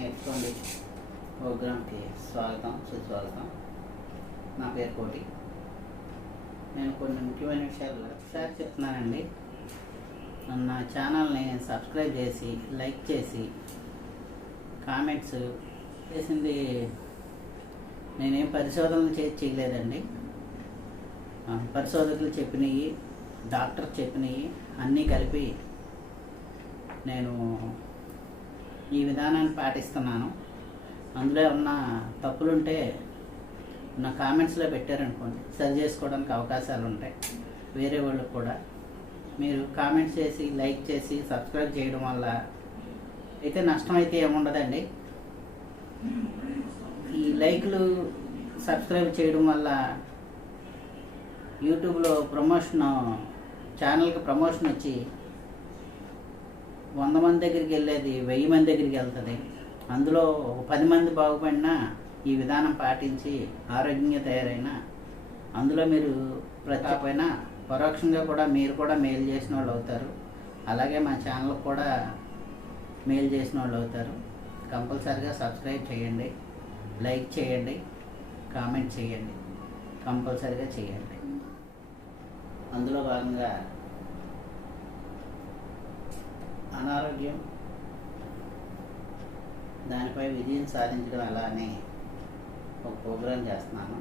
నేర్చుకోండి ప్రోగ్రామ్కి స్వాగతం సుస్వాగతం. నా పేరు కోటి. నేను కొన్ని ముఖ్యమైన విషయాలు ఒకసారి చెప్తున్నానండి. నా ఛానల్ని సబ్స్క్రైబ్ చేసి లైక్ చేసి కామెంట్స్ చేసింది నేనేం పరిశోధనలు చేయలేదండి. పరిశోధకులు చెప్పినవి, డాక్టర్ చెప్పినవి అన్నీ కలిపి నేను ఈ విధానాన్ని పాటిస్తున్నాను. అందులో ఉన్న తప్పులుంటే నా కామెంట్స్లో పెట్టారనుకోండి, సరి చేసుకోవడానికి అవకాశాలు ఉంటాయి. వేరే వాళ్ళకు కూడా మీరు కామెంట్స్ చేసి లైక్ చేసి సబ్స్క్రైబ్ చేయడం వల్ల అయితే నష్టం అయితే ఏముండదండి. ఈ లైక్లు సబ్స్క్రైబ్ చేయడం వల్ల యూట్యూబ్లో ఛానల్కి ప్రమోషన్ వచ్చి 100 మంది దగ్గరికి వెళ్ళేది 1000 మంది దగ్గరికి వెళ్తుంది. అందులో 10 మంది బాగుపడినా ఈ విధానం పాటించి ఆరోగ్యంగా తయారైనా అందులో మీరు ప్రతిపైన పరోక్షంగా కూడా మీరు కూడా మేలు చేసిన వాళ్ళు అవుతారు. అలాగే మా ఛానల్కి కూడా మేలు చేసిన వాళ్ళు అవుతారు. కంపల్సరిగా సబ్స్క్రైబ్ చేయండి, లైక్ చేయండి, కామెంట్ చేయండి, కంపల్సరిగా చేయండి. అందులో భాగంగా అనారోగ్యం, దానిపై విజయం సాధించడం ఎలా అని ఒక ప్రోగ్రాం చేస్తున్నాను.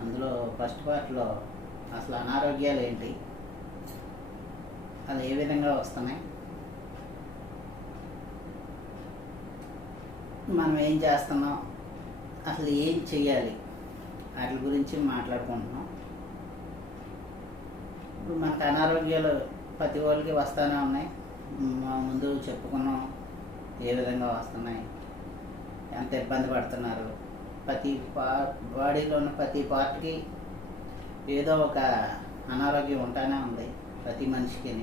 అందులో ఫస్ట్ పార్ట్లో అసలు అనారోగ్యాలు ఏంటి, అది ఏ విధంగా వస్తున్నాయి, మనం ఏం చేస్తున్నాం, అసలు ఏం చెయ్యాలి, వాటి గురించి మాట్లాడుకుంటున్నాం. ఇప్పుడు మనకు అనారోగ్యాలు ప్రతి వాళ్ళకి వస్తూనే ఉన్నాయి. ముందు చెప్పుకున్నాం ఏ విధంగా వస్తున్నాయి, ఎంత ఇబ్బంది పడుతున్నారు. ప్రతి బాడీలో ఉన్న ప్రతి పార్ట్కి ఏదో ఒక అనారోగ్యం ఉంటానే ఉంది ప్రతి మనిషికి.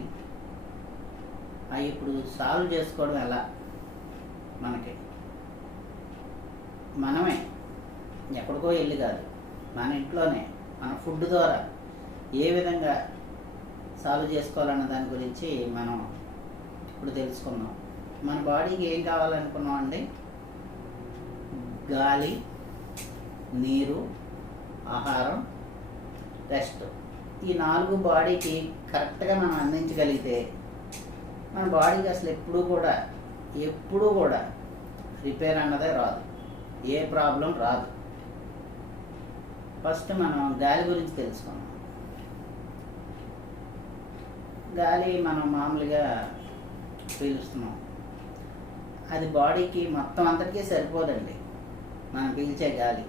అవి ఇప్పుడు సాల్వ్ చేసుకోవడం ఎలా, మనమే ఎక్కడికో వెళ్ళి కాదు, మన ఇంట్లోనే మన ఫుడ్ ద్వారా ఏ విధంగా సాల్వ్ చేసుకోవాలన్న దాని గురించి మనం ఇప్పుడు తెలుసుకున్నాం. మన బాడీకి ఏం కావాలనుకున్నాం అండి? గాలి, నీరు, ఆహారం, రెస్ట్. ఈ 4 బాడీకి కరెక్ట్గా మనం అందించగలిగితే మన బాడీకి అసలు ఎప్పుడూ కూడా రిపేర్ అన్నదే రాదు, ఏ ప్రాబ్లం రాదు. ఫస్ట్ మనం గాలి గురించి తెలుసుకున్నాం. గాలి మనం మామూలుగా పీలుస్తున్నాం, అది బాడీకి మొత్తం అంతటికీ సరిపోదండి. మనం పీల్చే గాలి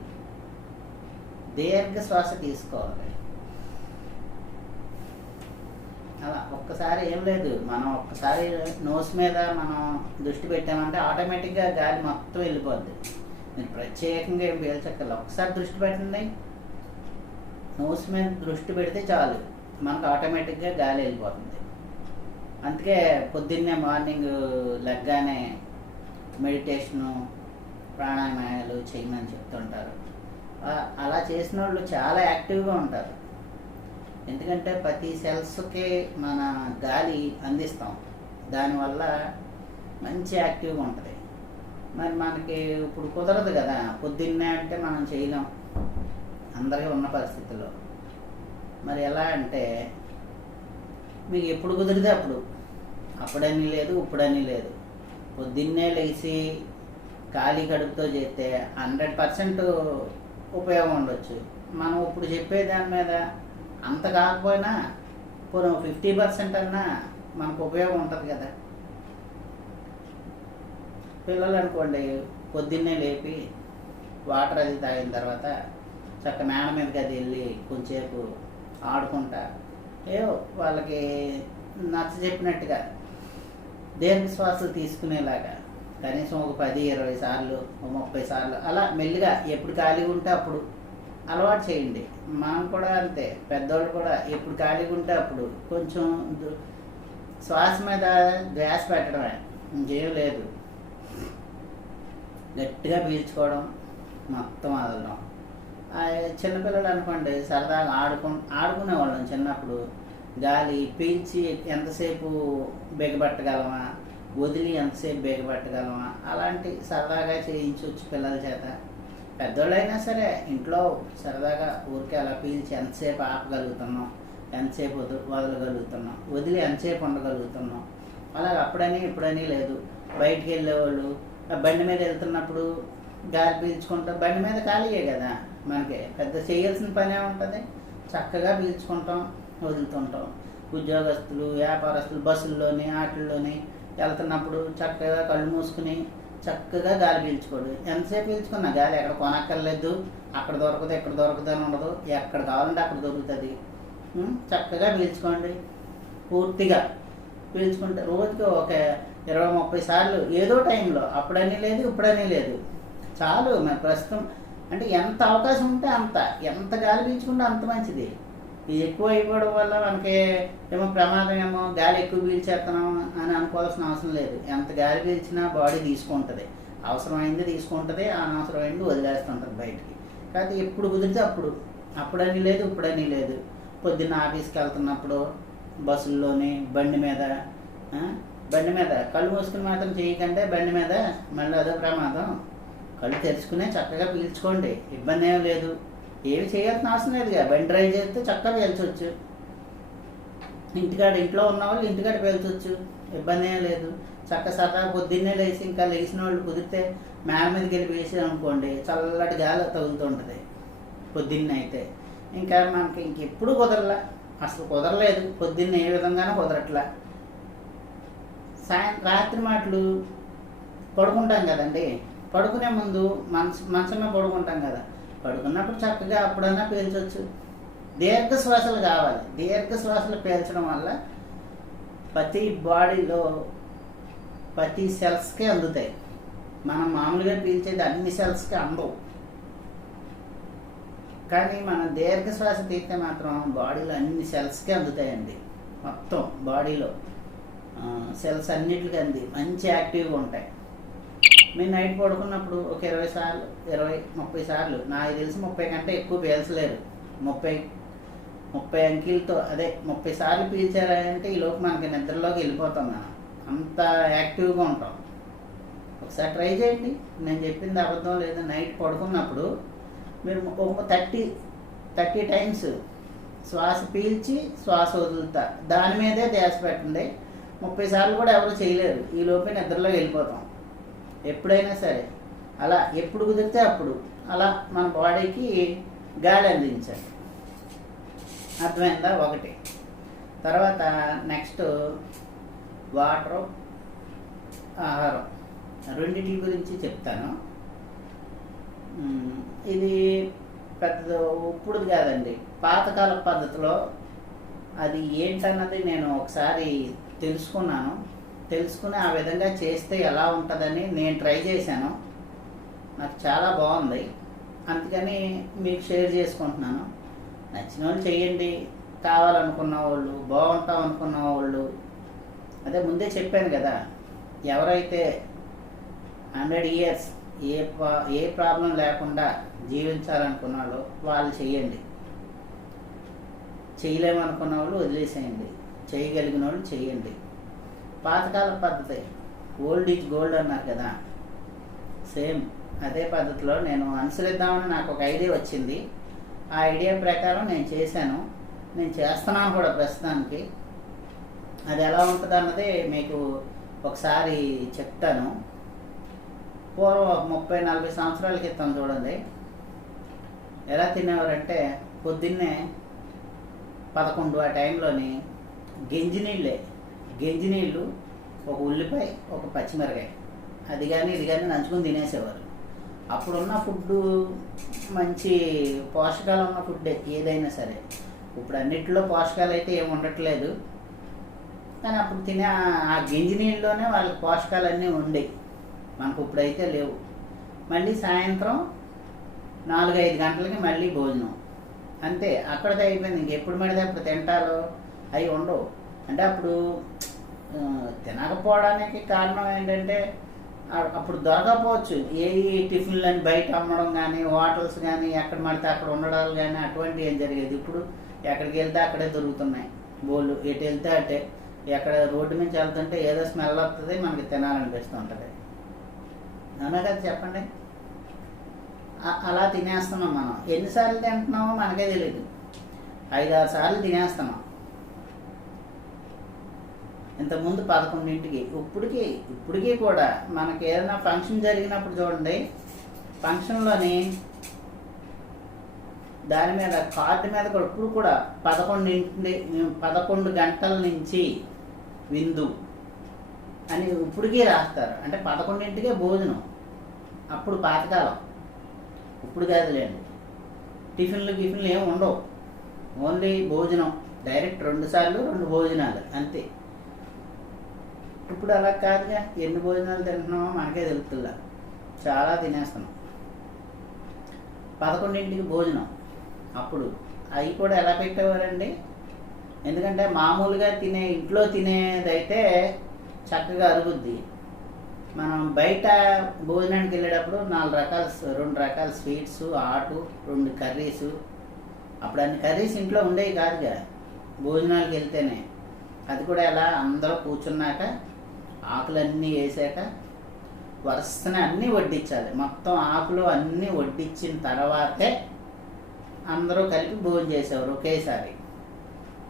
దీర్ఘ శ్వాస తీసుకోవాలి. అలా ఒక్కసారి ఏం లేదు, మనం ఒక్కసారి నోస్ మీద మనం దృష్టి పెట్టామంటే ఆటోమేటిక్గా గాలి మొత్తం వెళ్ళిపోద్ది. మీరు ప్రత్యేకంగా ఏం పీల్చక్కర్లేదు, ఒక్కసారి దృష్టి పెట్టండి, నోస్ మీద దృష్టి పెడితే చాలు, మనకు ఆటోమేటిక్గా గాలి వెళ్ళిపోతుంది. అందుకే పొద్దున్నే మార్నింగ్ లెగ్గానే మెడిటేషను, ప్రాణాయామాలు చేయమని చెప్తుంటారు. అలా చేసిన వాళ్ళు చాలా యాక్టివ్గా ఉంటారు. ఎందుకంటే ప్రతి సెల్స్కి మన గాలి అందిస్తాం, దానివల్ల మంచి యాక్టివ్గా ఉంటుంది. మరి మనకి ఇప్పుడు కుదరదు కదా, పొద్దున్నే అంటే మనం చేయలేం అందరికీ ఉన్న పరిస్థితుల్లో. మరి ఎలా అంటే మీకు ఎప్పుడు కుదిరితే అప్పుడని లేదు, ఇప్పుడని లేదు. పొద్దున్నే లేచి ఖాళీ కడుపుతో చేస్తే 100% ఉపయోగం ఉండొచ్చు. మనం ఇప్పుడు చెప్పే దాని మీద అంత కాకపోయినా 50% అన్నా మనకు ఉపయోగం ఉంటుంది కదా. పిల్లలు అనుకోండి, పొద్దున్నే లేపి వాటర్ అది తాగిన తర్వాత చక్క మేడ మీదకి అది వెళ్ళి కొంచెంసేపు ఆడుకుంటా వాళ్ళకి నచ్చ చెప్పినట్టుగా దీర్ఘ శ్వాసలు తీసుకునేలాగా కనీసం ఒక 10-20 సార్లు, 30 సార్లు అలా మెల్లిగా ఎప్పుడు ఖాళీగా ఉంటే అప్పుడు అలవాటు చేయండి. మనం కూడా అంతే, పెద్దవాళ్ళు కూడా ఎప్పుడు ఖాళీగా ఉంటే అప్పుడు కొంచెం శ్వాస మీద ధ్యాస పెట్టడమే, ఇంకేం లేదు. గట్టిగా పీల్చుకోవడం, మొత్తం వదలడం. చిన్నపిల్లలు అనుకోండి, సరదాగా ఆడుకునేవాళ్ళం చిన్నప్పుడు. గాలి పీల్చి ఎంతసేపు బిగబట్టగలమా, వదిలి ఎంతసేపు బిగపట్టగలమా, అలాంటి సరదాగా చేయించవచ్చు పిల్లల చేత. పెద్దోళ్ళైనా సరే ఇంట్లో సరదాగా ఊరికే అలా పీల్చి ఎంతసేపు ఆపగలుగుతున్నాం, ఎంతసేపు వదలగలుగుతున్నాం, వదిలి ఎంతసేపు ఉండగలుగుతున్నాం. అలాగే అప్పుడని ఇప్పుడని లేదు. బయటికి వెళ్ళేవాళ్ళు బండి మీద వెళ్తున్నప్పుడు గాలి పీల్చుకుంటాం. బండి మీద ఖాళీయే కదా, మనకి పెద్ద చేయాల్సిన పనే ఉంటుంది. చక్కగా పీల్చుకుంటాం, వదులుతుంటాం. ఉద్యోగస్తులు, వ్యాపారస్తులు బస్సుల్లోని వాటిల్లోని వెళ్తున్నప్పుడు చక్కగా కళ్ళు మూసుకుని చక్కగా గాలి పీల్చుకోడు. ఎంతసేపు పీల్చుకున్నా గాలి ఎక్కడ కొనక్కర్లేదు, అక్కడ దొరకదు ఇక్కడ దొరకదు అని ఉండదు, ఎక్కడ కావాలంటే అక్కడ దొరుకుతుంది. చక్కగా పీల్చుకోండి, పూర్తిగా పీల్చుకుంటే రోజుకి ఒక 20-30 సార్లు ఏదో టైంలో, అప్పుడని లేదు ఇప్పుడని లేదు, చాలు. మరి ప్రస్తుతం అంటే ఎంత అవకాశం ఉంటే అంత, ఎంత గాలి పీల్చుకుంటే అంత మంచిది. ఇది ఎక్కువ అయిపోవడం వల్ల మనకి ఏమో ప్రమాదం, ఏమో గాలి ఎక్కువ పీల్చేస్తున్నాం అని అనుకోవాల్సిన అవసరం లేదు. ఎంత గాలి పీల్చినా బాడీ తీసుకుంటుంది, అవసరమైంది తీసుకుంటుంది, అనవసరమైంది వదిలేస్తుంటుంది బయటికి. కాబట్టి ఎప్పుడు కుదిరితే అప్పుడు, అప్పుడని లేదు ఇప్పుడని లేదు. పొద్దున్న ఆఫీస్కి వెళ్తున్నప్పుడు బస్సుల్లోని బండి మీద కళ్ళు మూసుకుని మాత్రం చేయకంటే, బండి మీద మళ్ళీ అదో ప్రమాదం. కళ్ళు తెరుచుకునే చక్కగా పీల్చుకోండి, ఇబ్బంది ఏం లేదు. ఏమి చేయాల్సిన అవసరం లేదుగా, బండి డ్రైవ్ చేస్తే చక్కగా పీల్చవచ్చు. ఇంట్లో ఉన్న వాళ్ళు ఇంటికాడ పీల్చవచ్చు, ఇబ్బంది ఏం లేదు. చక్క సరదా పొద్దున్నే లేచి, ఇంకా లేచిన వాళ్ళు కుదిరితే మేడ మీదకి వెళ్ళి వేసి అనుకోండి, చల్లటి గాలి తగులుతుంటుంది పొద్దున్నే అయితే. ఇంకా మనకి ఇంకెప్పుడు కుదరలా, అసలు కుదరలేదు, పొద్దున్న ఏ విధంగానూ కుదరట్లా. రాత్రి మాటలు పడుకుంటాం కదండి, పడుకునే ముందు మంచమే పడుకుంటాం కదా, పడుకున్నప్పుడు చక్కగా అప్పుడన్నా పీల్చవచ్చు. దీర్ఘ శ్వాసలు కావాలి. దీర్ఘ శ్వాసలు పీల్చడం వల్ల ప్రతి బాడీలో ప్రతి సెల్స్కే అందుతాయి. మనం మామూలుగా పీల్చేది అన్ని సెల్స్కి అందవు, కానీ మనం దీర్ఘ శ్వాస తీస్తే మాత్రం బాడీలో అన్ని సెల్స్కే అందుతాయండి. మొత్తం బాడీలో సెల్స్ అన్నిటికీ అంది మంచి యాక్టివ్గా ఉంటాయి. మీరు నైట్ పడుకున్నప్పుడు ఒక 20 సార్లు 20-30 సార్లు, నాకు తెలిసి 30 కంటే ఎక్కువ పీల్చలేరు. 30 అంకిలతో అదే 30 సార్లు పీల్చారంటే ఈలోపు మనకి నిద్రలోకి వెళ్ళిపోతాం, మనం అంత యాక్టివ్గా ఉంటాం. ఒకసారి ట్రై చేయండి, నేను చెప్పింది అబద్ధం లేదు. నైట్ పడుకున్నప్పుడు మీరు ఒక 30 టైమ్స్ శ్వాస పీల్చి శ్వాస వదులుతా, దాని మీదే ధ్యాస పెట్టండి. 30 సార్లు కూడా ఎవరు చేయలేరు, ఈ లోపే నిద్రలో వెళ్ళిపోతాం. ఎప్పుడైనా సరే అలా ఎప్పుడు కుదిరితే అప్పుడు అలా మన బాడీకి గాలి అందించాలి. అర్థమైందా? ఒకటి. తర్వాత నెక్స్ట్ వాటరు, ఆహారం, రెండింటి గురించి చెప్తాను. ఇది పెద్ద ఇప్పుడు కాదండి, పాతకాల పద్ధతిలో అది ఏంటన్నది నేను ఒకసారి తెలుసుకుని ఆ విధంగా చేస్తే ఎలా ఉంటుందని నేను ట్రై చేశాను. నాకు చాలా బాగుంది, అందుకని మీకు షేర్ చేసుకుంటున్నాను. నచ్చిన వాళ్ళు చేయండి, కావాలనుకున్న వాళ్ళు, బాగుంటాం అనుకున్న వాళ్ళు, అదే ముందే చెప్పాను కదా, ఎవరైతే 100 years ఏ ప్రాబ్లం లేకుండా జీవించాలనుకున్న వాళ్ళు వాళ్ళు చేయండి. చేయలేమనుకున్న వాళ్ళు వదిలేసేయండి, చేయగలిగిన వాళ్ళు చేయండి. పాతకాల పద్ధతి, ఓల్డ్ ఈజ్ గోల్డ్ అన్నారు కదా, సేమ్ అదే పద్ధతిలో నేను అనుసరిద్దామని నాకు ఒక ఐడియా వచ్చింది. ఆ ఐడియా ప్రకారం నేను చేశాను, నేను చేస్తున్నాను కూడా ప్రస్తుతానికి. అది ఎలా ఉంటుంది అన్నది మీకు ఒకసారి చెప్తాను. పూర్వం 30-40 సంవత్సరాల క్రితం చూడండి ఎలా తినేవారంటే, పొద్దున్నే 11 ఆ టైంలోని గెంజి నీళ్ళు, ఒక ఉల్లిపాయ, ఒక పచ్చిమిరకాయ, అది కానీ ఇది కానీ నంచుకొని తినేసేవారు. అప్పుడున్న ఫుడ్డు మంచి పోషకాలు ఉన్న ఫుడ్ ఏదైనా సరే. ఇప్పుడు అన్నిటిలో పోషకాలు అయితే ఏమి ఉండట్లేదు, కానీ అప్పుడు తినే ఆ గెంజి నీళ్ళలోనే వాళ్ళకి పోషకాలన్నీ ఉండేవి, మనకు ఇప్పుడైతే లేవు. మళ్ళీ సాయంత్రం 4-5 గంటలకి మళ్ళీ భోజనం, అంతే, అక్కడితో అయిపోయింది. ఇంకెప్పుడు పడితే అప్పుడు తింటారు, అవి ఉండవు. అంటే అప్పుడు తినకపోవడానికి కారణం ఏంటంటే, అప్పుడు దొరకపోవచ్చు. ఏ టిఫిన్లు అని బయట అమ్మడం కానీ, హోటల్స్ కానీ, ఎక్కడ పడితే అక్కడ ఉండడాలు కానీ అటువంటివి ఏం జరిగేది. ఇప్పుడు ఎక్కడికి వెళ్తే అక్కడే దొరుకుతున్నాయి బోళ్ళు, ఎటు వెళ్తే అటే. ఎక్కడ రోడ్డు నుంచి వెళ్తుంటే ఏదో స్మెల్ వస్తుంది, మనకి తినాలనిపిస్తూ ఉంటుంది. అవునా కదా చెప్పండి? అలా తినేస్తున్నాం మనం. ఎన్నిసార్లు తింటున్నామో మనకే తెలియదు. 5-6 సార్లు తినేస్తున్నాం. ఇంతకుముందు 11ంటికి, ఇప్పటికీ కూడా మనకి ఏదైనా ఫంక్షన్ జరిగినప్పుడు చూడండి, ఫంక్షన్లోని దాని మీద కార్డు మీద కూడా ఇప్పుడు కూడా 11 గంటల నుంచి విందు అని ఇప్పటికీ రాస్తారు. అంటే 11ంటికే భోజనం. అప్పుడు పాతకాలం, ఇప్పుడు కాదులేండి. టిఫిన్లు ఏమి ఉండవు, ఓన్లీ భోజనం డైరెక్ట్ 2 సార్లు 2 భోజనాలు అంతే. ఇప్పుడు అలా కాదుగా, ఎన్ని భోజనాలు తింటున్నామో మనకే తెలుస్తుందా, చాలా తినేస్తున్నాం. 11ంటికి భోజనం. అప్పుడు అవి కూడా ఎలా పెట్టేవారండి? ఎందుకంటే మామూలుగా ఇంట్లో తినేదైతే చక్కగా అరుగుద్ది. మనం బయట భోజనానికి వెళ్ళేటప్పుడు 2 రకాల స్వీట్స్, 2 కర్రీసు. అప్పుడు అన్ని కర్రీస్ ఇంట్లో ఉండేవి కాదుగా భోజనాలకు వెళ్తేనే. అది కూడా ఎలా, అందరూ కూర్చున్నాక ఆకులన్నీ వేసాక వరుసన అన్నీ వడ్డించాలి. మొత్తం ఆకులు అన్నీ వడ్డించిన తర్వాతే అందరూ కలిపి భోజనం చేసేవారు ఒకేసారి.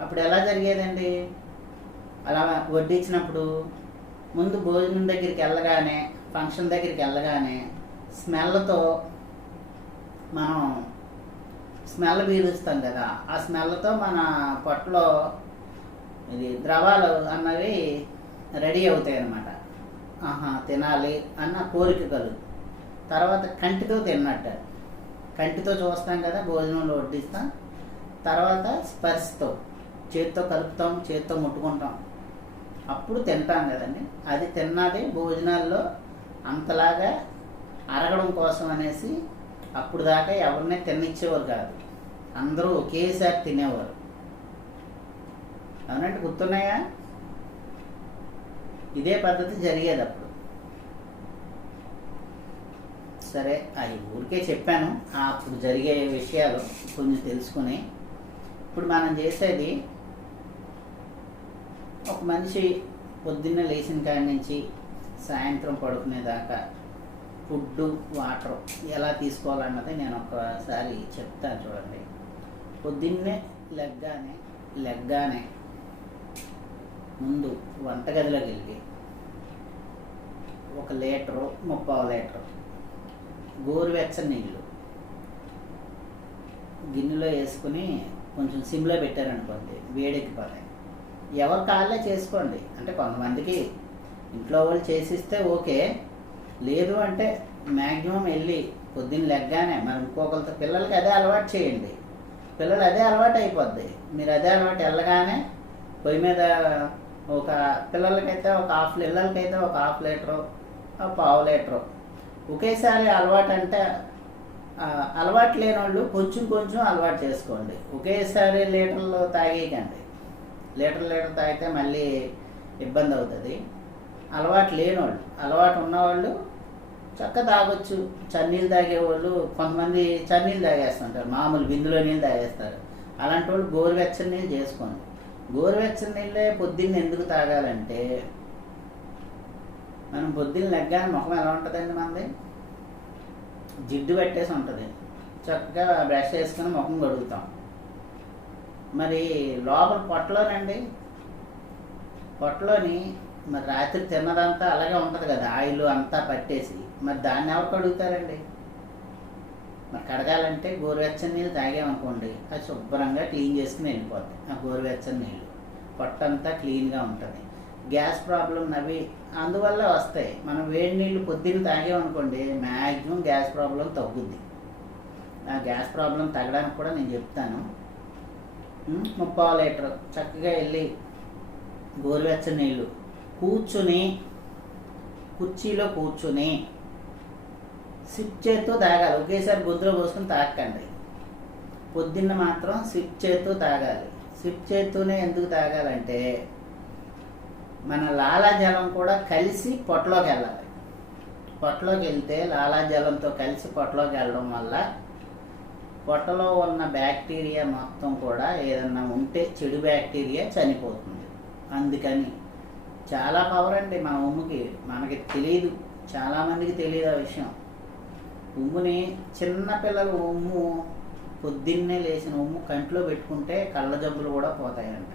అప్పుడు ఎలా జరిగేదండి? అలా వడ్డించినప్పుడు ముందు భోజనం దగ్గరికి వెళ్ళగానే, ఫంక్షన్ దగ్గరికి వెళ్ళగానే స్మెల్తో మనం స్మెల్ పీలుస్తాం కదా, ఆ స్మెల్తో మన పొట్టలో ఇది ద్రవాలు అన్నవి రెడీ అవుతాయి అన్నమాట. తినాలి అన్న కోరిక కలుగు. తర్వాత కంటితో తిన్నట్టు, కంటితో చూస్తాం కదా, భోజనంలో వడ్డిస్తాం. తర్వాత స్పర్శతో, చేతితో కలుపుతాం, చేతితో ముట్టుకుంటాం, అప్పుడు తింటాం కదండి. అది తిన్నది భోజనాల్లో అంతలాగా అరగడం కోసం అనేసి అప్పుడు దాకా ఎవరిని తినిచ్చేవారు కాదు, అందరూ ఒకేసారి తినేవారు. అవునంటే గుర్తున్నాయా? ఇదే పద్ధతి జరిగేది అప్పుడు. సరే, అది ఊరికే చెప్పాను, అప్పుడు జరిగే విషయాలు కొంచెం తెలుసుకుని. ఇప్పుడు మనం చేసేది, ఒక మనిషి పొద్దున్న లేచిన కాడి నుంచి సాయంత్రం పడుకునేదాకా ఫుడ్, వాటర్ ఎలా తీసుకోవాలన్నది నేను ఒకసారి చెప్తాను చూడండి. పొద్దున్నే లెగ్గానే ముందు వంటగదిలోకి వెళ్ళి 1 లీటరు 3/4 లీటరు గోరువెచ్చని నీళ్ళు గిన్నెలో వేసుకుని కొంచెం సిమ్లో పెట్టారనుకోండి, వేడెక్కిపోతాయి. ఎవరి కాళ్ళే చేసుకోండి. అంటే కొంతమందికి ఇంట్లో వాళ్ళు చేసిస్తే ఓకే, లేదు అంటే మ్యాక్సిమం వెళ్ళి పొద్దున్న లెగ్గానే మరి ఇంకొకరితో పిల్లలకి అదే అలవాటు చేయండి. పిల్లలు అదే అలవాటు అయిపోద్ది. మీరు అదే అలవాటు వెళ్ళగానే పొయ్యి మీద పిల్లలకైతే ఒక హాఫ్ లీటరు 1/4 లీటరు ఒకేసారి అలవాటు. అంటే అలవాటు లేని వాళ్ళు కొంచెం అలవాటు చేసుకోండి. ఒకేసారి లీటర్లు తాగేయకండి. లీటర్ తాగితే మళ్ళీ ఇబ్బంది అవుతుంది. అలవాటు లేనివాళ్ళు, అలవాటు ఉన్నవాళ్ళు చక్కగా తాగొచ్చు. చన్నీళ్ళు తాగేవాళ్ళు కొంతమంది చన్నీళ్ళు తాగేస్తుంటారు, మామూలు బిందులో నీళ్ళు తాగేస్తారు. అలాంటి వాళ్ళు గోరువెచ్చని నీళ్ళు చేసుకోండి. గోరువెచ్చని నీళ్ళే పొద్దున్న ఎందుకు తాగాలంటే, మనం పొద్దున్న లెగ్గానే ముఖం ఎలా ఉంటుందండి, మనది జిడ్డు పెట్టేసి ఉంటుంది. చక్కగా బ్రష్ చేసుకుని ముఖం కడుగుతాం. మరి లోపల పొట్టలోని మరి రాత్రి తిన్నదంతా అలాగే ఉంటుంది కదా, ఆయిల్ అంతా పట్టేసి. మరి దాన్ని ఎవరు కడుగుతారండి? మరి కడగాలంటే గోరువెచ్చని నీళ్ళు తాగామనుకోండి, అది శుభ్రంగా క్లీన్ చేసుకుని వెళ్ళిపోతాయి. ఆ గోరువెచ్చని నీళ్ళు పొట్టంతా క్లీన్గా ఉంటుంది. గ్యాస్ ప్రాబ్లం అవి అందువల్ల వస్తాయి. మనం వేడి నీళ్ళు పొద్దున్న తాగామనుకోండి, మ్యాక్సిమం గ్యాస్ ప్రాబ్లం తగ్గుద్ది. ఆ గ్యాస్ ప్రాబ్లం తగ్గడానికి కూడా నేను చెప్తాను. 3/4 లీటర్ చక్కగా వెళ్ళి గోరువెచ్చని నీళ్ళు కుర్చీలో కూర్చుని సిప్ చేత్తో తాగాలి. ఒకేసారి గొంతులో పోసుకుని తాగకండి. పొద్దున్న మాత్రం సిప్ చేత్తో తాగాలి. సిప్ చేత్తోనే ఎందుకు తాగాలంటే, మన లాలాజలం కూడా కలిసి పొట్టలోకి వెళ్ళాలి. పొట్టలోకి వెళ్తే లాలాజలంతో కలిసి పొట్టలోకి వెళ్ళడం వల్ల పొట్టలో ఉన్న బ్యాక్టీరియా మొత్తం కూడా, ఏదన్నా ఉంటే చెడు బ్యాక్టీరియా చనిపోతుంది. అందుకని చాలా పవర్ అండి మన ఉమ్ముకి. మనకి తెలియదు, చాలామందికి తెలియదు ఆ విషయం. ఉమ్ముని చిన్నపిల్లలు ఉమ్ము పొద్దున్నే లేచిన ఉమ్ము కంట్లో పెట్టుకుంటే కళ్ళ జబ్బులు కూడా పోతాయంట.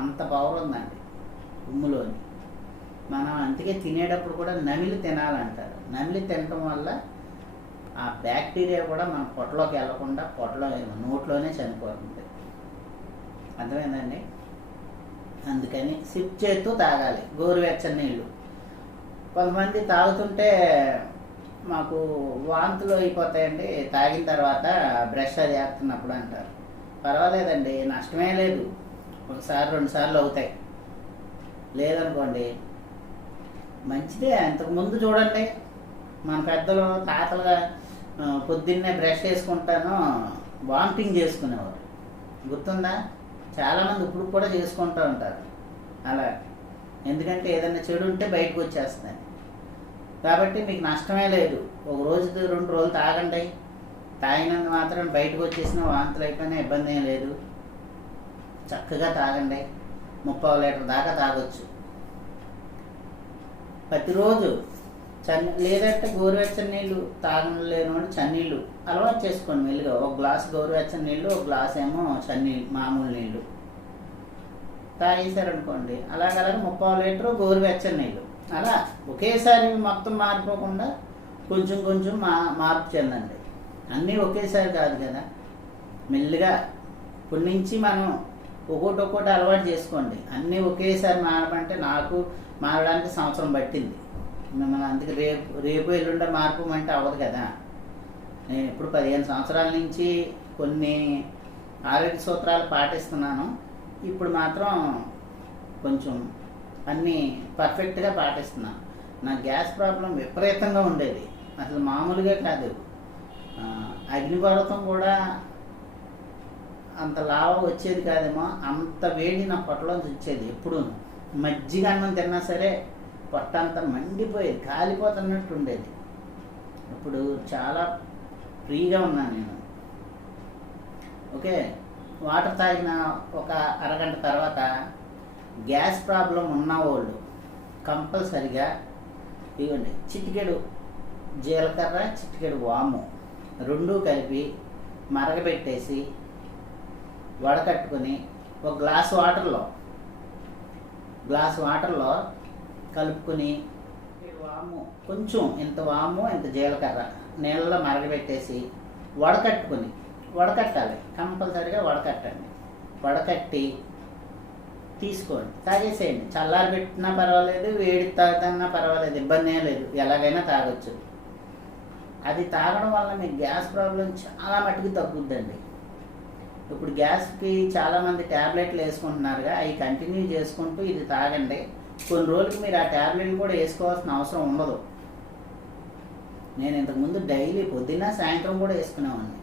అంత పవర్ ఉందండి ఉమ్ములోని. మనం అందుకే తినేటప్పుడు కూడా నమిలి తినాలంటారు. నమిలి తినటం వల్ల ఆ బ్యాక్టీరియా కూడా మన పొట్టలోకి వెళ్ళకుండా నోట్లోనే చనిపోతుంది. అర్థమైందండి? అందుకని సిప్ చేస్తూ తాగాలి గోరువెచ్చని నీళ్ళు. కొంతమంది తాగుతుంటే మాకు వాంతులు అయిపోతాయండి తాగిన తర్వాత బ్రష్ అది వేస్తున్నప్పుడు అంటారు. పర్వాలేదండి, నష్టమే లేదు. ఒకసారి 2 సార్లు అవుతాయి. లేదనుకోండి మంచిదే. అంతకుముందు చూడండి మన పెద్దలు తాతలుగా పొద్దున్నే బ్రష్ చేసుకుంటాను వామిటింగ్ చేసుకునేవారు. గుర్తుందా? చాలామంది ఇప్పుడు కూడా చేసుకుంటూ ఉంటారు అలా. ఎందుకంటే ఏదైనా చెడు ఉంటే బయటకు వచ్చేస్తుంది. కాబట్టి మీకు నష్టమే లేదు. 1 రోజు 2 రోజులు తాగండి. తాగినంత మాత్రం బయటకు వచ్చేసిన వాంతులు అయిపోయినా ఇబ్బంది ఏం లేదు. చక్కగా తాగండి. 30 లీటర్ దాకా తాగొచ్చు ప్రతిరోజు. లేదంటే గోరువెచ్చని నీళ్ళు తాగలేను అని చన్నీళ్ళు అలవాటు చేసుకోండి మెల్లిగా. 1 గ్లాసు గోరువెచ్చని నీళ్ళు, 1 గ్లాస్ ఏమో మామూలు నీళ్ళు తాగేశారనుకోండి. అలాగలాగా 30 లీటరు గోరువెచ్చని నీళ్ళు. అలా ఒకేసారి మొత్తం మారిపోకుండా కొంచెం కొంచెం మార్పు చెందండి. అన్నీ ఒకేసారి కాదు కదా, మెల్లిగా ఇప్పటి నుంచి మనం ఒక్కొక్కటి అలవాటు చేసుకోండి. అన్నీ ఒకేసారి మారమంటే నాకు మారడానికి సంవత్సరం పట్టింది. మిమ్మల్ని అందుకే రేపు ఎల్లుండ మార్పు అంటే అవ్వదు కదా. నేను ఇప్పుడు 15 సంవత్సరాల నుంచి కొన్ని ఆరోగ్య సూత్రాలు పాటిస్తున్నాను. ఇప్పుడు మాత్రం కొంచెం అన్నీ పర్ఫెక్ట్గా పాటిస్తున్నాను. నా గ్యాస్ ప్రాబ్లం విపరీతంగా ఉండేది, అసలు మామూలుగా కాదు. అగ్నిపర్వతం కూడా అంత లావ వచ్చేది కాదేమో, అంత వేడి నా పొట్టలోంచి వచ్చేది. ఎప్పుడు మజ్జిగ అన్నం తిన్నా సరే పొట్టంతా మండిపోయేది, కాలిపోతున్నట్టు ఉండేది. ఇప్పుడు చాలా ఫ్రీగా ఉన్నాను నేను. ఓకే, వాటర్ తాగిన ఒక అరగంట తర్వాత గ్యాస్ ప్రాబ్లం ఉన్నవాళ్ళు కంపల్సరిగా ఇవ్వండి చిటికెడు జీలకర్ర, చిటికెడు వాము 2 కలిపి మరగబెట్టేసి వడకట్టుకొని 1 గ్లాస్ వాటర్లో కలుపుకొని వాము కొంచెం ఇంత వాము ఇంత జీలకర్ర నీళ్ళలో మరగబెట్టేసి వడకట్టాలి. కంపల్సరిగా వడకట్టండి. వడకట్టి తీసుకోండి, తాగేసేయండి. చల్లారి పెట్టినా పర్వాలేదు, వేడి తాగుతున్నా పర్వాలేదు, ఇబ్బంది ఏం లేదు. ఎలాగైనా తాగొచ్చు. అది తాగడం వల్ల మీకు గ్యాస్ ప్రాబ్లం చాలా మట్టుకు తగ్గుద్దండి. ఇప్పుడు గ్యాస్కి చాలామంది ట్యాబ్లెట్లు వేసుకుంటున్నారుగా, అవి కంటిన్యూ చేసుకుంటూ ఇది తాగండి. కొన్ని రోజులకి మీరు ఆ ట్యాబ్లెట్లు కూడా వేసుకోవాల్సిన అవసరం ఉండదు. నేను ఇంతకుముందు డైలీ పొద్దున్న సాయంత్రం కూడా వేసుకునేవాడిని.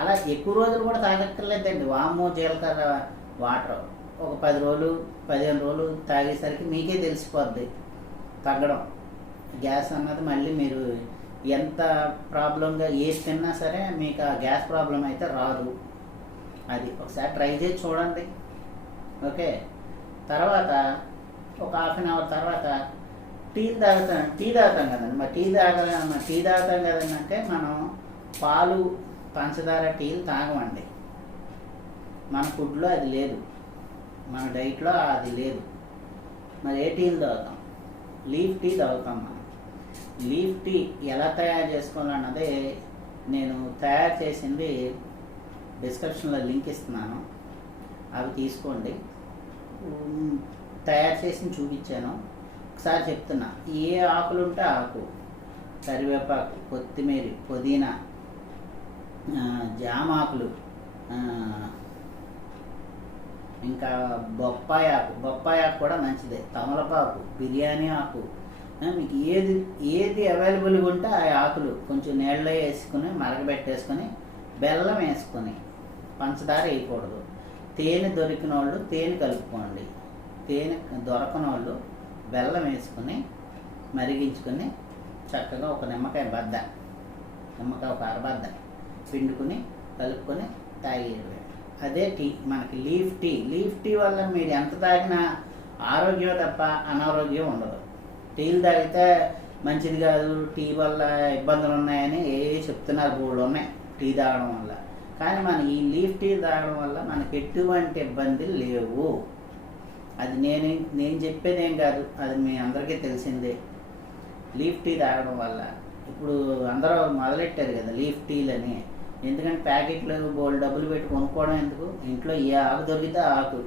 అలా ఎక్కువ రోజులు కూడా తాగక్కర్లేదండి. వాము జీలకర్ర వాటర్ ఒక 10 రోజులు 15 రోజులు తాగేసరికి మీకే తెలిసిపోద్ది తగ్గడం. గ్యాస్ అన్నది మళ్ళీ మీరు ఎంత ప్రాబ్లంగా ఏది తిన్నా సరే మీకు ఆ గ్యాస్ ప్రాబ్లం అయితే రాదు. అది ఒకసారి ట్రై చేసి చూడండి. ఓకే, తర్వాత ఒక హాఫ్ అన్ అవర్ తర్వాత టీ తాగుతాం కదండి. మరి టీ తాగుతాం కదండి అంటే మనం పాలు పంచదార టీలు తాగమండి. మన ఫుడ్లో అది లేదు, మన డైట్లో అది లేదు. మరి ఏ టీలు తాగుతాం? లీఫ్ టీ తాగుతాం మనం. లీఫ్ టీ ఎలా తయారు చేసుకోవాలన్నదే నేను తయారు చేసింది డిస్క్రిప్షన్లో లింక్ ఇస్తున్నాను, అవి తీసుకోండి. తయారు చేసి చూపించాను. ఒకసారి చెప్తున్నా, ఏ ఆకులు ఉంటే ఆకు, కరివేపాకు, కొత్తిమీర, పుదీనా, జామాకులు, ఇంకా బొప్పాయి ఆకు కూడా మంచిదే, తమలపాకు, బిర్యానీ ఆకు, మీకు ఏది అవైలబుల్గా ఉంటే ఆ ఆకులు కొంచెం నీళ్ళలో వేసుకుని మరగబెట్టేసుకొని బెల్లం వేసుకొని, పంచదార వేయకూడదు. తేనె దొరికిన వాళ్ళు తేనె కలుపుకోండి. తేనె దొరకని వాళ్ళు బెల్లం వేసుకొని మరిగించుకొని చక్కగా ఒక నిమ్మకాయ ఒక అరబద్ద పిండుకొని కలుపుకొని తాగేయడమే. అదే టీ. మనకి లీఫ్ టీ వల్ల మీరు ఎంత తాగినా ఆరోగ్యం తప్ప అనారోగ్యం ఉండదు. టీలు తాగితే మంచిది కాదు, టీ వల్ల ఇబ్బందులు ఉన్నాయని చెప్తున్నారు, బోర్డు ఉన్నాయి టీ తాగడం వల్ల. కానీ మన ఈ లీఫ్ టీ తాగడం వల్ల మనకి ఎటువంటి ఇబ్బందులు లేవు. అది నేను చెప్పేదేం కాదు, అది మీ అందరికీ తెలిసిందే. లీఫ్ టీ తాగడం వల్ల ఇప్పుడు అందరూ మొదలెట్టారు కదా లీఫ్ టీలని. ఎందుకంటే ప్యాకెట్లు బోల్డ్ డబ్బులు పెట్టి కొనుక్కోవడం ఎందుకు? ఇంట్లో ఏ ఆకు దొరికితే ఆకు,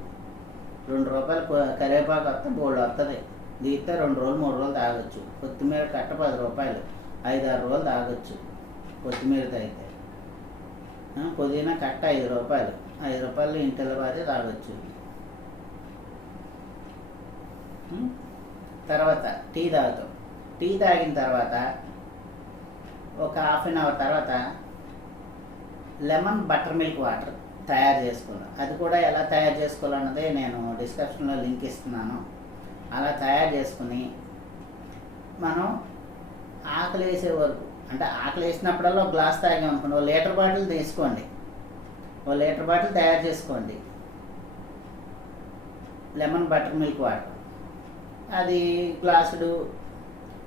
2 రూపాయలు కరివేపాకు వస్తే బోల్డ్ వస్తుంది. దీంతో 2 రోజులు 3 రోజులు తాగొచ్చు. కొత్తిమీర కట్ట 10 రూపాయలు, 5-6 రోజులు తాగొచ్చు కొత్తిమీర తాగితే. పుదీనా కట్ట 5 రూపాయలు, 5 రూపాయలు ఇంటిలో బాధే తాగొచ్చు. తర్వాత టీ తాగుతాం. టీ తాగిన తర్వాత ఒక హాఫ్ అన్ అవర్ తర్వాత లెమన్ బటర్ మిల్క్ వాటర్ తయారు చేసుకున్నాను. అది కూడా ఎలా తయారు చేసుకోవాలన్నదే నేను డిస్క్రిప్షన్లో లింక్ ఇస్తున్నాను. అలా తయారు చేసుకుని మనం ఆకలి వేసే వరకు, అంటే ఆకలి వేసినప్పుడల్లా ఒక గ్లాస్ తాగామనుకోండి, 1 లీటర్ బాటిల్ తీసుకోండి, 1 లీటర్ బాటిల్ తయారు చేసుకోండి లెమన్ బటర్ మిల్క్ వాటర్. అది గ్లాసుడు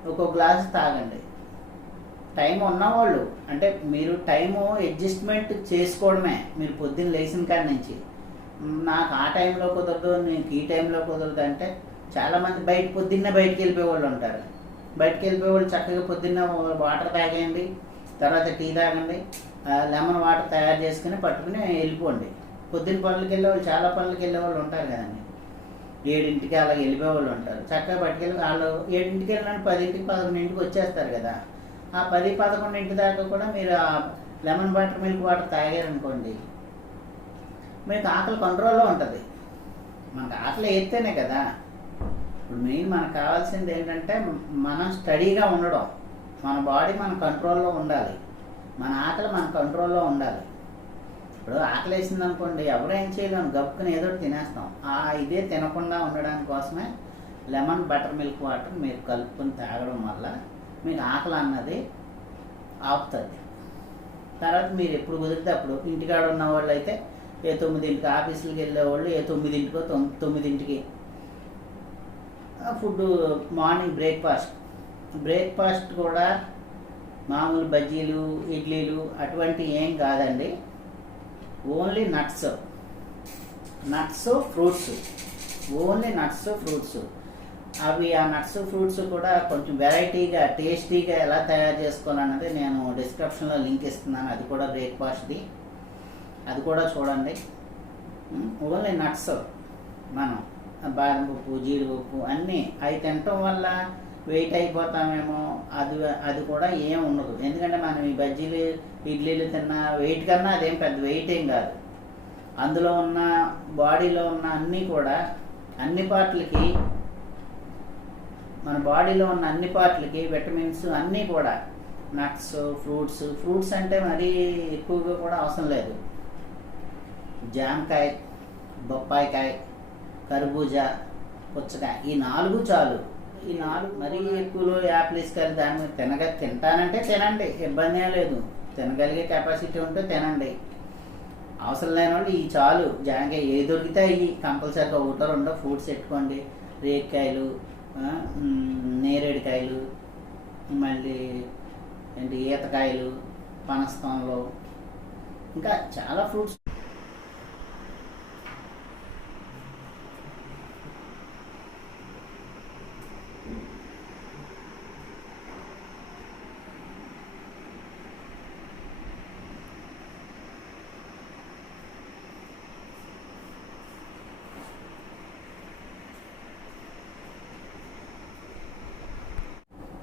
ఒక్కొక్క గ్లాసు తాగండి. టైం ఉన్నవాళ్ళు, అంటే మీరు టైము అడ్జస్ట్మెంట్ చేసుకోవడమే. మీరు పొద్దున్న లేచిన కాడి నుంచి నాకు ఆ టైంలో కుదరదు, నీకు ఈ టైంలో కుదరదు అంటే, చాలామంది పొద్దున్నే బయటికి వెళ్ళిపోయేవాళ్ళు ఉంటారు. బయటికి వెళ్ళిపోయేవాళ్ళు చక్కగా పొద్దున్న వాటర్ తాగేయండి, తర్వాత టీ తాగండి, లెమన్ వాటర్ తయారు చేసుకుని పట్టుకుని వెళ్ళిపోండి. పొద్దున్న పనులకి వెళ్ళేవాళ్ళు, చాలా పనులకి వెళ్ళేవాళ్ళు ఉంటారు కదండి, 7ంటికి అలా వెళ్ళిపోయేవాళ్ళు ఉంటారు. చక్కగా పట్టుకెళ్ళి వాళ్ళు 7ంటికి వెళ్ళినట్టు 10ంటికి 11ంటికి వచ్చేస్తారు కదా. ఆ 10-11 దాకా కూడా మీరు ఆ లెమన్ బటర్ మిల్క్ వాటర్ తాగారనుకోండి, మీకు ఆకలి కంట్రోల్లో ఉంటుంది. మనకు ఆకలి వేస్తేనే కదా. ఇప్పుడు మెయిన్ మనకు కావాల్సింది ఏంటంటే మనం స్టడీగా ఉండడం, మన బాడీ మన కంట్రోల్లో ఉండాలి, మన ఆకలి మన కంట్రోల్లో ఉండాలి. ఇప్పుడు ఆకలి వేసింది అనుకోండి, ఎవరు ఏం చేయలేము, గప్పుకుని ఏదో తినేస్తాం. ఇదే తినకుండా ఉండడానికి కోసమే లెమన్ బటర్ మిల్క్ వాటర్ మీరు కలుపుకొని తాగడం వల్ల మీకు ఆకలి అన్నది ఆపుతుంది. తర్వాత మీరు ఎప్పుడు కుదిరితే అప్పుడు, ఇంటికాడ ఉన్న వాళ్ళు అయితే 9ంటికి ఆఫీసులకు వెళ్ళేవాళ్ళు 9ంటికో 9ంటికి ఫుడ్, మార్నింగ్ బ్రేక్ఫాస్ట్ కూడా మామూలు బజ్జీలు, ఇడ్లీలు అటువంటి ఏం కాదండి. Only nuts, fruits, only nuts, fruits. అవి ఆ నట్స్, ఫ్రూట్స్ కూడా కొంచెం వెరైటీగా, టేస్టీగా ఎలా తయారు చేసుకోవాలన్నది నేను డిస్క్రిప్షన్లో లింక్ ఇస్తున్నాను. అది కూడా బ్రేక్ఫాస్ట్ది, అది కూడా చూడండి. ఓన్లీ నట్స్, మనం బాదం పప్పు, జీడిపప్పు అన్నీ అవి తినటం వల్ల వెయిట్ అయిపోతామేమో, అది కూడా ఏం ఉండదు. ఎందుకంటే మనం ఈ బజ్జీలు, ఇడ్లీలు తిన్న వెయిట్ కన్నా అదేం పెద్ద వెయిట్ ఏం కాదు. అందులో ఉన్న బాడీలో ఉన్న అన్నీ కూడా, అన్ని పార్ట్లకి, మన బాడీలో ఉన్న అన్ని పార్ట్లకి విటమిన్స్ అన్నీ కూడా నట్స్, ఫ్రూట్స్ అంటే మరీ ఎక్కువగా కూడా అవసరం లేదు. జామకాయ, బొప్పాయికాయ, కర్బూజా, పుచ్చకాయ, ఈ 4 చాలు. ఈ 4 మరీ ఎక్కువలో యాపిల్స్ కానీ దాని మీద తింటానంటే తినండి, ఇబ్బంది ఏం లేదు. తినగలిగే కెపాసిటీ ఉంటే తినండి. అవసరం లేని వాళ్ళు ఈ చాలు. జామకాయ ఏ దొరికితే ఇవి కంపల్సరీగా 1-2 ఫ్రూట్స్ పెట్టుకోండి. రేగికాయలు, నేరేడుకాయలు, మళ్ళీ ఈతకాయలు, పనసకంలో, ఇంకా చాలా ఫ్రూట్స్.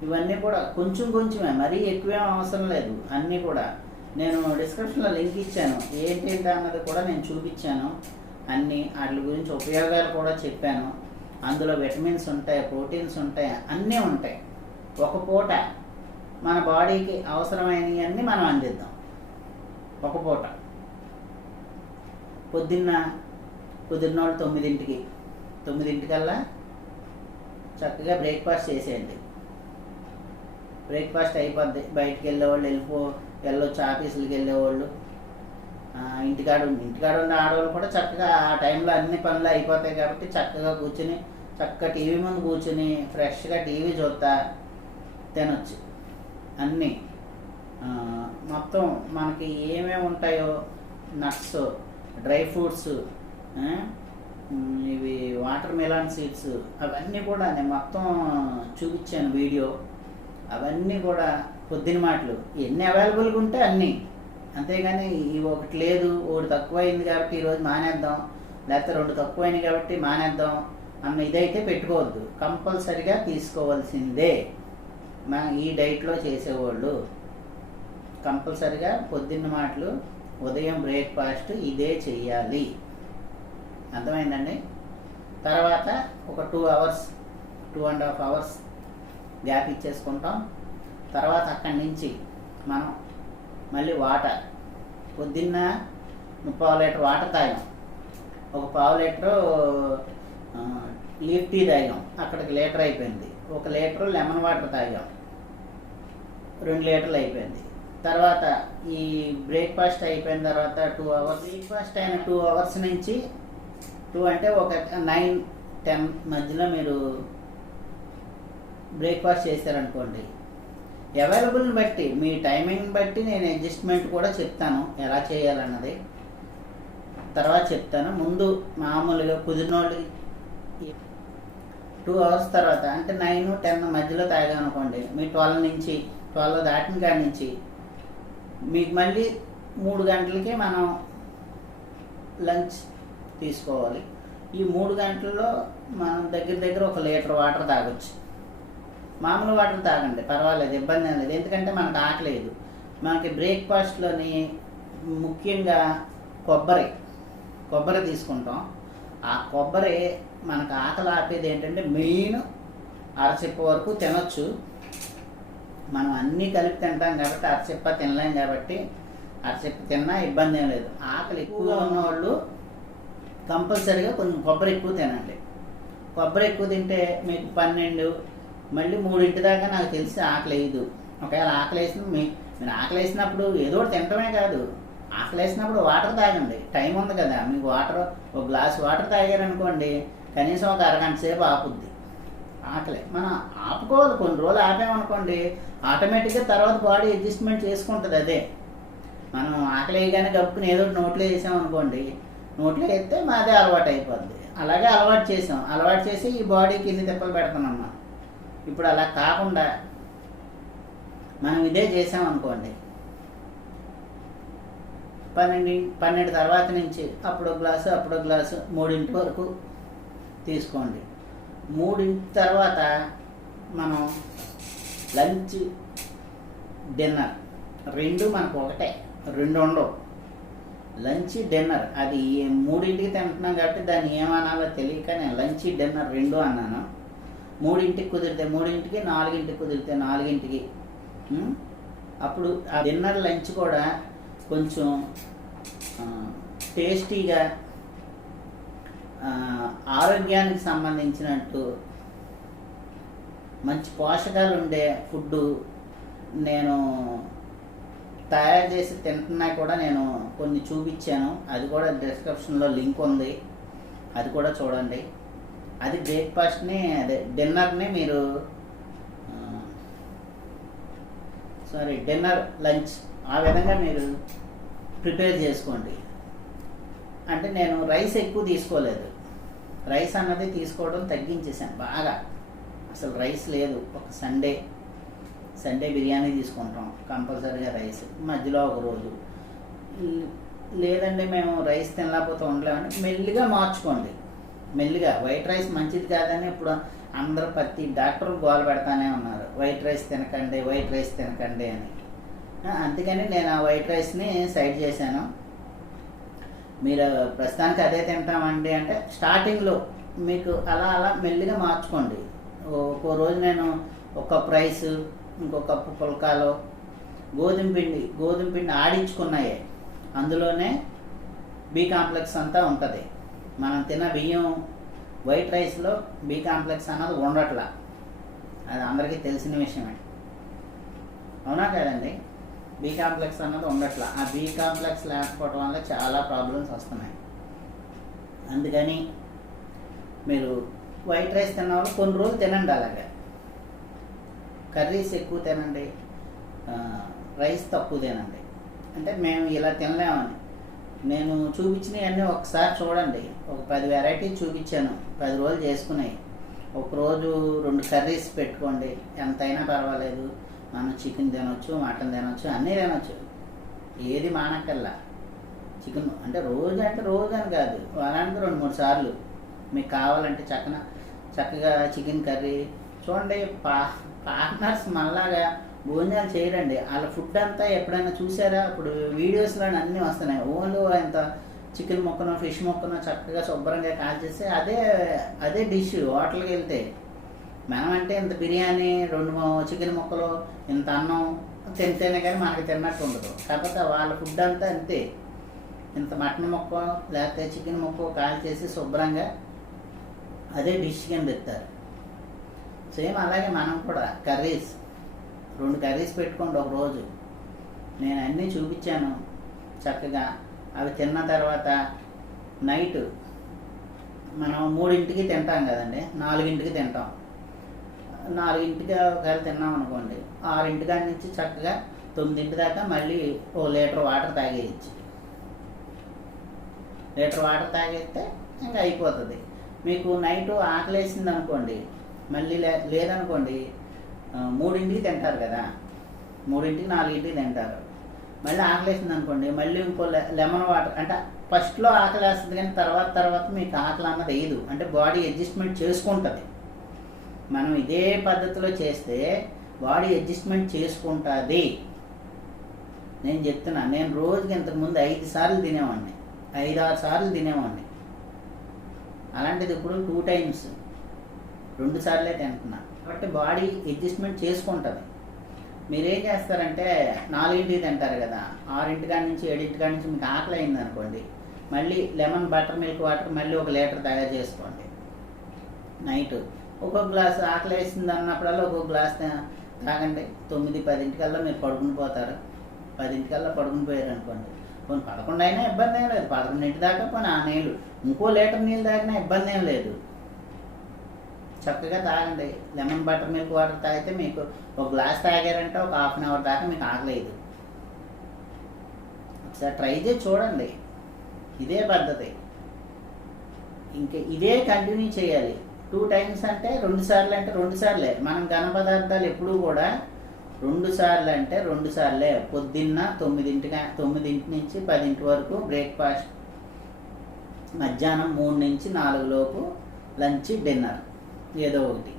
ఇవన్నీ కూడా కొంచెమే, మరీ ఎక్కువేం అవసరం లేదు. అన్నీ కూడా నేను డిస్క్రిప్షన్లో లింక్ ఇచ్చాను, ఏంటి అన్నది కూడా నేను చూపించాను. అన్నీ వాటి గురించి ఉపయోగాలు కూడా చెప్పాను. అందులో విటమిన్స్ ఉంటాయి, ప్రోటీన్స్ ఉంటాయి, అన్నీ ఉంటాయి. ఒక పూట మన బాడీకి అవసరమైనవి అన్నీ మనం అందిద్దాం. ఒక పూట పొద్దున్న కుదిరిన వాళ్ళు 9ంటికల్లా చక్కగా బ్రేక్ఫాస్ట్ చేసేయండి. బ్రేక్ఫాస్ట్ అయిపోద్ది. బయటికి వెళ్ళేవాళ్ళు వెళ్ళొచ్చు, ఆఫీసులకు వెళ్ళేవాళ్ళు ఇంటికాడ ఉన్న ఆడవాళ్ళు కూడా చక్కగా ఆ టైంలో అన్ని పనులు అయిపోతాయి కాబట్టి చక్కగా కూర్చుని చక్కగా టీవీ ముందు కూర్చుని ఫ్రెష్గా టీవీ చూస్తా తినొచ్చు అన్నీ. మొత్తం మనకి ఏమేమి ఉంటాయో నట్స్, డ్రై ఫ్రూట్స్, ఇవి వాటర్ మెలాన్ సీడ్స్, అవన్నీ కూడా నేను మొత్తం చూపించాను వీడియో. అవన్నీ కూడా పొద్దున మాటలు ఎన్ని అవైలబుల్గా ఉంటే అన్నీ, అంతేగాని ఇవి ఒకటి లేదు ఒకటి తక్కువైంది కాబట్టి ఈరోజు మానేద్దాం, లేకపోతే 2 తక్కువైంది కాబట్టి మానేద్దాం అన్న ఇదైతే పెట్టుకోవద్దు. కంపల్సరిగా తీసుకోవాల్సిందే. ఈ డైట్లో చేసేవాళ్ళు కంపల్సరిగా పొద్దున్న మాటలు ఉదయం బ్రేక్ఫాస్ట్ ఇదే చెయ్యాలి. అర్థమైందండి? తర్వాత ఒక 2 అవర్స్ 2.5 అవర్స్ గ్యాప్ ఇచ్చేసుకుంటాం. తర్వాత అక్కడి నుంచి మనం మళ్ళీ వాటర్, పొద్దున్న 3/4 లీటర్ వాటర్ తాగాం, ఒక 1/2 లీటరు లీఫ్ టీ తాగాం, అక్కడికి లీటర్ అయిపోయింది. 1 లీటరు లెమన్ వాటర్ తాగాం, 2 లీటర్లు అయిపోయింది. తర్వాత ఈ బ్రేక్ఫాస్ట్ అయిపోయిన తర్వాత 2 అవర్స్, బ్రేక్ఫాస్ట్ అయిన 2 అవర్స్ నుంచి 2 అంటే ఒక 9-10 మధ్యలో మీరు బ్రేక్ఫాస్ట్ చేశారనుకోండి, అవైలబుల్ని బట్టి మీ టైమింగ్ని బట్టి నేను అడ్జస్ట్మెంట్ కూడా చెప్తాను ఎలా చేయాలన్నది తర్వాత చెప్తాను. ముందు మామూలుగా కుదిరినోళ్ళు 2 అవర్స్ తర్వాత అంటే 9-10 మధ్యలో తాగామనుకోండి, మీ 12 దాటిన కాడి నుంచి మీకు మళ్ళీ 3 గంటలకి మనం లంచ్ తీసుకోవాలి. ఈ 3 గంటల్లో మనం దగ్గర 1 లీటర్ వాటర్ తాగొచ్చు. మామూలు వాటర్ తాగండి, పర్వాలేదు, ఇబ్బంది లేదు. ఎందుకంటే మనకు ఆకలేదు. మనకి బ్రేక్ఫాస్ట్లోని ముఖ్యంగా కొబ్బరి తీసుకుంటాం. ఆ కొబ్బరి మనకు ఆకలి ఆపేది ఏంటంటే మెయిన్ అరచిప్ప వరకు తినొచ్చు. మనం అన్నీ కలిపి తింటాం కాబట్టి అరచిప్ప తినలేం కాబట్టి అరచిప్ప తిన్నా ఇబ్బంది ఏం లేదు. ఆకలి ఎక్కువగా ఉన్నవాళ్ళు కంపల్సరీగా కొంచెం కొబ్బరి ఎక్కువ తినండి. కొబ్బరి ఎక్కువ తింటే మీకు 12 మళ్ళీ 3 దాకా నాకు తెలిసి ఆకలి వేయదు. ఒకవేళ మీరు ఆకలి వేసినప్పుడు ఏదో ఒకటి తినటమే కాదు, ఆకలి వేసినప్పుడు వాటర్ తాగండి. టైం ఉంది కదా మీకు, ఒక గ్లాస్ వాటర్ తాగారనుకోండి కనీసం ఒక అరగంట సేపు ఆపుద్ది ఆకలి. మనం ఆపుకోవాలి, కొన్ని రోజులు ఆపామనుకోండి ఆటోమేటిక్గా తర్వాత బాడీ అడ్జస్ట్మెంట్ చేసుకుంటుంది. అదే మనం ఆకలి వేయగానే గప్పుకుని ఏదో నోట్లో వేసామనుకోండి, నోట్లో వేస్తే మాదే అలవాటు అయిపోద్ది. అలాగే అలవాటు చేసి ఈ బాడీకి ఇన్ని తిప్పలు పెడుతున్నాం. ఇప్పుడు అలా కాకుండా మనం ఇదే చేసామనుకోండి, 12 తర్వాత నుంచి అప్పుడో గ్లాసు 3 వరకు తీసుకోండి. 3 తర్వాత మనం లంచ్ డిన్నర్ 2 మనకు ఒకటే, 2 ఉండవు. లంచ్ డిన్నర్ అది 3కి తింటున్నాం కాబట్టి దాన్ని ఏమనాలో తెలియక నేను లంచ్ డిన్నర్ 2 అన్నాను. 3కి కుదిరితే 3కి, 4కి కుదిరితే 4కి. అప్పుడు ఆ డిన్నర్ లంచ్ కూడా కొంచెం టేస్టీగా ఆరోగ్యానికి సంబంధించినట్టు మంచి పోషకాలు ఉండే ఫుడ్డు నేను తయారు చేసి తింటున్నా కూడా నేను కొన్ని చూపించాను. అది కూడా డిస్క్రిప్షన్లో లింక్ ఉంది, అది కూడా చూడండి. అది బ్రేక్ఫాస్ట్ని డిన్నర్ని మీరు డిన్నర్ లంచ్ ఆ విధంగా మీరు ప్రిపేర్ చేసుకోండి. అంటే నేను రైస్ ఎక్కువ తీసుకోలేదు, రైస్ అన్నది తీసుకోవడం తగ్గించేసాను బాగా. అసలు రైస్ లేదు. ఒక సండే బిర్యానీ తీసుకుంటాం కంపల్సరీగా, రైస్ మధ్యలో ఒక రోజు లేదండి మేము రైస్ తినలేకపోతే ఉండలేమంటే మెల్లిగా మార్చుకోండి. మెల్లిగా వైట్ రైస్ మంచిది కాదని ఇప్పుడు అందరూ ప్రతి డాక్టర్ గోల పెడతానే ఉన్నారు, వైట్ రైస్ తినకండి అని. అందుకని నేను ఆ వైట్ రైస్ని సైడ్ చేశాను. మీరు ప్రస్తుతానికి అదే తింటామండి అంటే స్టార్టింగ్లో మీకు అలా మెల్లిగా మార్చుకోండి. ఒక్కో రోజు నేను 1 కప్పు రైస్, ఇంకో కప్పు పుల్కాలో గోధుమ పిండి ఆడించుకున్నాయే, అందులోనే బి కాంప్లెక్స్ అంతా ఉంటుంది. మనం తిన్న బియ్యం వైట్ రైస్లో బి కాంప్లెక్స్ అన్నది ఉండట్లా, అది అందరికీ తెలిసిన విషయమే, అవునా కదండి? బి కాంప్లెక్స్ అన్నది ఉండట్లా. ఆ బి కాంప్లెక్స్ లేకపోవడం వల్ల చాలా ప్రాబ్లమ్స్ వస్తున్నాయి. అందుకని మీరు వైట్ రైస్ తిన్నవాళ్ళు కొన్ని రోజులు తినండి, అలాగే కర్రీస్ ఎక్కువ తినండి, రైస్ తక్కువ తినండి. అంటే మేము ఇలా తినలేమని నేను చూపించినవన్నీ ఒకసారి చూడండి. ఒక 10 వెరైటీస్ చూపించాను, 10 రోజులు చేసుకున్నాయి. ఒకరోజు 2 కర్రీస్ పెట్టుకోండి, ఎంతైనా పర్వాలేదు. మనం చికెన్ తినొచ్చు, మటన్ తినొచ్చు, అన్నీ తినొచ్చు, ఏది మానక్కల్లా. చికెన్ అంటే రోజు అని కాదు, వారానికి 2-3 సార్లు మీకు కావాలంటే చక్కగా చికెన్ కర్రీ చూడండి. పార్ట్నర్స్ మళ్ళాగా భోజనాలు చేయరండి. వాళ్ళ ఫుడ్ అంతా ఎప్పుడైనా చూసారా? ఇప్పుడు వీడియోస్లో అన్నీ వస్తున్నాయి. ఓన్లీ అంత చికెన్ ముక్కనో ఫిష్ ముక్కనో చక్కగా శుభ్రంగా కాల్చేస్తే అదే డిష్. హోటల్కి వెళ్తే మనం అంటే ఇంత బిర్యానీ, 2 చికెన్ ముక్కలు, ఇంత అన్నం తింటేనే కానీ మనకి తిన్నట్టు ఉండదు. కాకపోతే వాళ్ళ ఫుడ్ అంతా అంతే. ఇంత మటన్ ముక్క లేకపోతే చికెన్ ముక్క కాల్చేసి శుభ్రంగా అదే డిష్ కింద ఇస్తారు. సేమ్ అలాగే మనం కూడా కర్రీస్ 2 కర్రీస్ పెట్టుకోండి ఒక రోజు. నేను అన్నీ చూపించాను చక్కగా. అవి తిన్న తర్వాత నైట్ మనం 3ంటికి తింటాం కదండి, 4ంటికి తింటాం. 4ంటికి ఒకవేళ తిన్నాం అనుకోండి, 6ంటి కాడి నుంచి చక్కగా 9ంటి దాకా మళ్ళీ 1 లీటర్ వాటర్ తాగేయచ్చు. లీటర్ వాటర్ తాగేస్తే ఇంకా అయిపోతుంది. మీకు నైట్ ఆకలేసింది అనుకోండి, మళ్ళీ లేదనుకోండి 3ంటికి తింటారు కదా, 3ంటికి 4ంటికి తింటారు. మళ్ళీ ఆకలేసింది అనుకోండి, మళ్ళీ ఇంకో లెమన్ వాటర్. అంటే ఫస్ట్లో ఆకలేస్తుంది కానీ తర్వాత మీకు ఆకలి అన్నది వేయదు. అంటే బాడీ అడ్జస్ట్మెంట్ చేసుకుంటుంది. మనం ఇదే పద్ధతిలో చేస్తే బాడీ అడ్జస్ట్మెంట్ చేసుకుంటుంది. నేను చెప్తున్నా, నేను రోజుకి ఇంతకుముందు 5 సార్లు తినేవాడిని, 5-6 సార్లు తినేవాడిని. అలాంటిది ఇప్పుడు 2 టైమ్స్, 2 సార్లే తింటున్నా. కాబట్టి బాడీ అడ్జస్ట్మెంట్ చేసుకుంటుంది. మీరేం చేస్తారంటే 4ంటికి తింటారు కదా, 6ంటి కాడి నుంచి 7ంటి కాడి నుంచి మీకు ఆకలి అయింది అనుకోండి, మళ్ళీ లెమన్ బటర్ మిల్క్ వాటర్ మళ్ళీ 1 లీటర్ తయారు చేసుకోండి. నైట్ ఒక్కొక్క గ్లాస్ ఆకలి వేసింది అన్నప్పుడల్లా ఒక్కొక్క గ్లాస్ తాగండి. 9-10 మీరు పడుకుని పోతారు. 10 పడుకుని పోయారు అనుకోండి, కొన్ని 11 అయినా ఇబ్బంది ఏం లేదు. 11 దాకా పోనీ ఆ నీళ్ళు ఇంకో లీటర్ నీళ్ళు తాగినా ఇబ్బంది ఏం లేదు. చక్కగా తాగండి. లెమన్ బటర్ మిల్క్ వాటర్ తాగితే మీకు 1 గ్లాస్ తాగారంటే ఒక ½ అవర్ దాకా మీకు ఆకలేదు. ఒకసారి ట్రై చేసి చూడండి. ఇదే పద్ధతి, ఇంకా ఇదే కంటిన్యూ చేయాలి. 2 టైమ్స్ అంటే 2 సార్లు అంటే 2 సార్లే. మనం ఘన పదార్థాలు ఎప్పుడూ కూడా 2 సార్లు అంటే 2 సార్లే. పొద్దున్న 9 నుంచి 10 వరకు బ్రేక్ఫాస్ట్, మధ్యాహ్నం 3 నుంచి 4 లోపు లంచ్, డిన్నర్ ఏదో ఒకటి.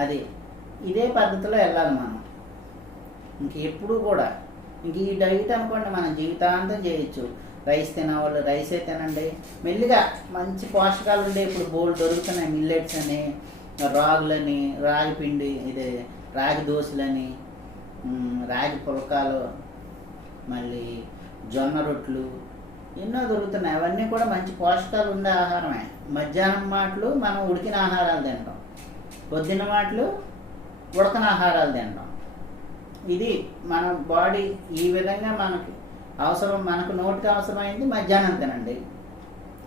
అది ఇదే పద్ధతిలో వెళ్ళాలి మనం. ఇంక ఎప్పుడు కూడా ఇంక ఈ డైట్ అనుకోండి మనం జీవితాంతం చేయొచ్చు. రైస్ తినేవాళ్ళు రైసే తినండి. మెల్లిగా మంచి పోషకాలు ఉండే ఇప్పుడు బోల్డ్ దొరుకుతున్నాయి. మిల్లెట్స్ అని, రాగులని, రాగి పిండి, ఇది రాగి దోశలని, రాగి పుల్కాలు, మళ్ళీ జొన్న రొట్లు ఎన్నో దొరుకుతున్నాయి. అవన్నీ కూడా మంచి పోషకాలు ఉండే ఆహారమే. మధ్యాహ్నం మాటలు మనం ఉడికిన ఆహారాలు తింటాం, పొద్దున్న మాటలు ఉడకన ఆహారాలు తింటాం. ఇది మన బాడీ ఈ విధంగా మనకి అవసరం. మనకు నోటికి అవసరమైంది మధ్యాహ్నం తినండి,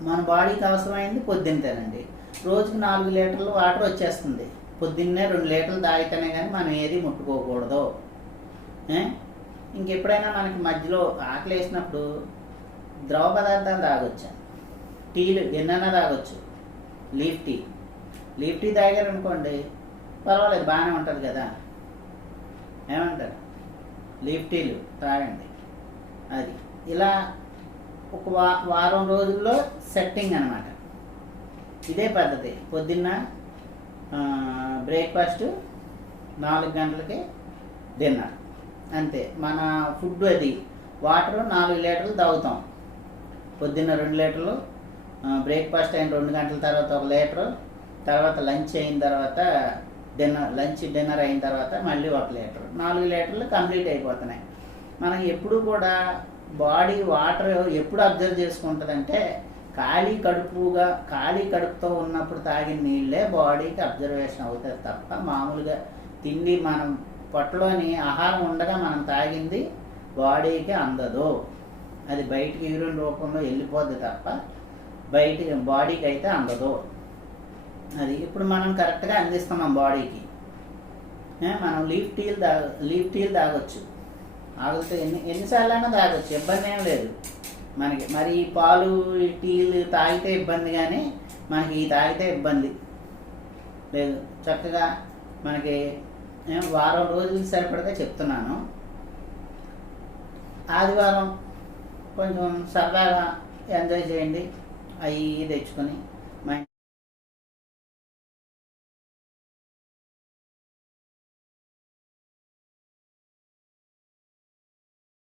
మన బాడీకి అవసరమైంది పొద్దున్న తినండి. రోజుకి 4 లీటర్లు వాటర్ వచ్చేస్తుంది. పొద్దున్నే 2 లీటర్లు తాగితేనే కానీ మనం ఏది ముట్టుకోకూడదు. ఇంకెప్పుడైనా మనకి మధ్యలో ఆకలి వేసినప్పుడు ద్రవ పదార్థాలు తాగొచ్చు. టీలు ఎన్నైనా తాగొచ్చు. లీఫ్ టీ తాగారనుకోండి పర్వాలేదు, బాగానే ఉంటుంది కదా. ఏమంటారు? లీఫ్ టీలు తాగండి. అది ఇలా ఒక వారం రోజుల్లో సెట్టింగ్ అనమాట. ఇదే పద్ధతి. పొద్దున్న బ్రేక్ఫాస్ట్, 4 గంటలకి డిన్నర్, అంతే. మన ఫుడ్ అది. వాటర్ 4 లీటర్లు తాగుతాం. పొద్దున్న 2 లీటర్లు, బ్రేక్ఫాస్ట్ అయిన 2 గంటల తర్వాత 1 లీటరు, తర్వాత లంచ్ అయిన తర్వాత డిన్నర్ అయిన తర్వాత మళ్ళీ 1 లీటరు, 4 లీటర్లు కంప్లీట్ అయిపోతున్నాయి. మనం ఎప్పుడు కూడా బాడీ వాటర్ ఎప్పుడు అబ్జర్వ్ చేసుకుంటుందంటే ఖాళీ కడుపుతో ఉన్నప్పుడు తాగిన నీళ్ళే బాడీకి అబ్జర్వేషన్ అవుతుంది తప్ప మామూలుగా తిండి మనం పొట్టలోని ఆహారం ఉండగా మనం తాగింది బాడీకి అందదు. అది బయటికి యూరిన్ రూపంలో వెళ్ళిపోద్ది తప్ప బయటికి బాడీకి అయితే అందదు. అది ఇప్పుడు మనం కరెక్ట్గా అందిస్తున్నాం బాడీకి. మనం లీఫ్ టీలు తాగొచ్చు. ఆగితే ఎన్నిసార్లు అయినా తాగొచ్చు, ఇబ్బంది ఏం లేదు మనకి. మరి ఈ పాలు ఈ టీలు తాగితే ఇబ్బంది, కానీ మనకి ఈ తాగితే ఇబ్బంది లేదు. చక్కగా మనకి వారం రోజులు సరిపడగా చెప్తున్నాను. ఆదివారం కొంచెం సరదాగా ఎంజాయ్ చేయండి, అవి తెచ్చుకొని.